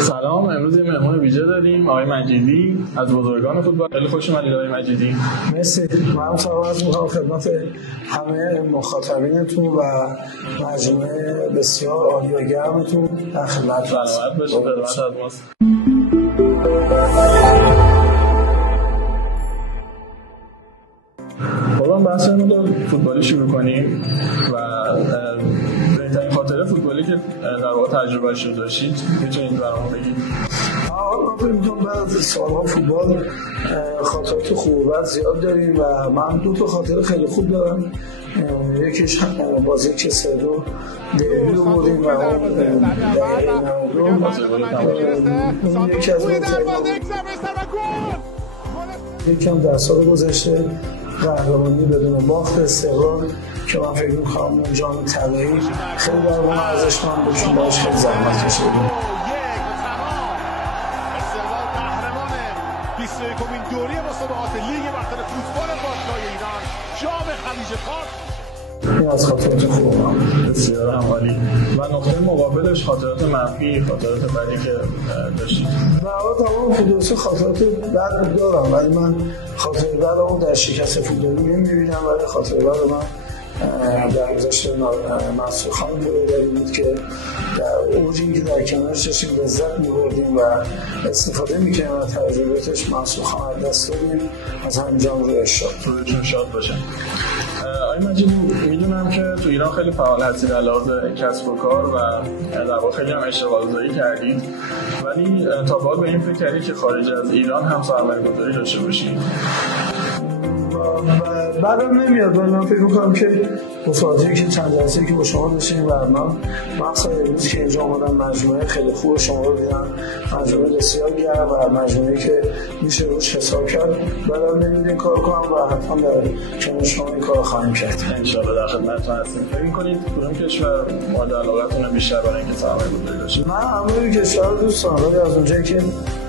سلام، امروز یه مهمون ویژه داریم، آقای مجیدی از بزرگان فوتبال. خیلی خوش اومدید آقای مجیدی. مرسی. من سلام می‌کنم خدمت همه مخاطبینتون و مجموعه بسیار عالی و گرمتون. در خدمت سلامت باشید. خدمت از ماست. قربان بحثمون رو فوتبالی شروع کنیم و بهترین خاطره فوتبالی که در واقع تجربه‌اش رو داشتید میتونید برامون بگید؟ من فکر می‌کنم بعد از سال‌ها فوتبال خاطرات خوب و بد زیاد داریم و من دو تا خاطره خیلی خوب دارم. یکیش بازی که 3-2 دربی رو بردیم و یکی از یکم در سال گذشته قهرمانی بدون باخت استقلال که من فکر می‌کنم اون جام طلایی خیلی در واقع ارزشمند بود چون باهاش خیلی زحمت کشیدیم. 21مین دوره مسابقات لیگ برتر فوتبال باشگاه ایران جام خلیج فارس. این از خاطرات خوبم. بسیار عالی. و نقطه مقابلش خاطرات منفی، خاطرات بدی که داشتید؟ در واقع تمام فوتبالیست خاطرات بد دارم ولی من خاطر بدمو در شکست فوتبالی نمی‌بینم ولی خاطر بد من در گذشته منصور خان بودایی بود که در اوجی که در کنارش داشتیم لذت می‌بردیم و استفاده می‌کردیم از تجربیاتش. منصور خان از دست دادیم، از همینجام رویش شد. رویتون شاد باشه. آقای مجیدی، میدونم که تو ایران خیلی فعال هستید در لحاظ کسب و کار و در واقع خیلی هم اشتغال گذاری کردید، ولی تا به حال به این فکر کردید که خارج از ایران هم سرمایه‌گذاری داشته باشید؟ بعدم نمیاد ولی من فکر می‌کنم که مصاحبه‌ای که چند جلسه‌ای که با شما داشتیم و من مثلا امروز که اینجا اومدم مجموعه خیلی خوب شما رو دیدم، مجموعه بسیار گرم و مجموعه‌ای که میشه روش حساب کرد. بعدم نمیاد این کار کنم و حتما در کنار شما این کار خواهیم کرد. ان شاءالله در خدمتتون هستیم. فکر می‌کنید کدوم کشور مورد علاقتون بیشتر برای اینکه سرمایه‌گذاری داشته؟ من همه کشور رو دوست دارم ولی از اونجایی که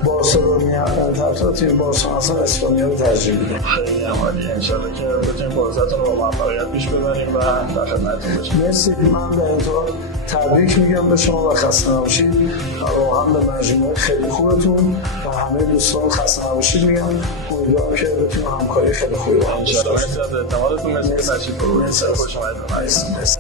بارسلونا طرفدار تیم بارسلونا اصلا اسپانیا رو ترجیح میدم. خیلی عالی. ان شاءالله که بتونیم فرصتون رو با موفقیت پیش ببریم و در خدمتتون باشیم. مرسی. من در اینطور تبریک میگم به شما و خسته نباشید و واقعا به مجموعه خیلی خوبتون و همه دوستان خسته نباشید میگم. امیدوارم که بتونیم همکاری خیلی خوبی با هم داشته باشیم. ان شاءالله. مرسی از اعتمادتون. مرسی که تشریف آوردید. خوش اومدید. مرسی.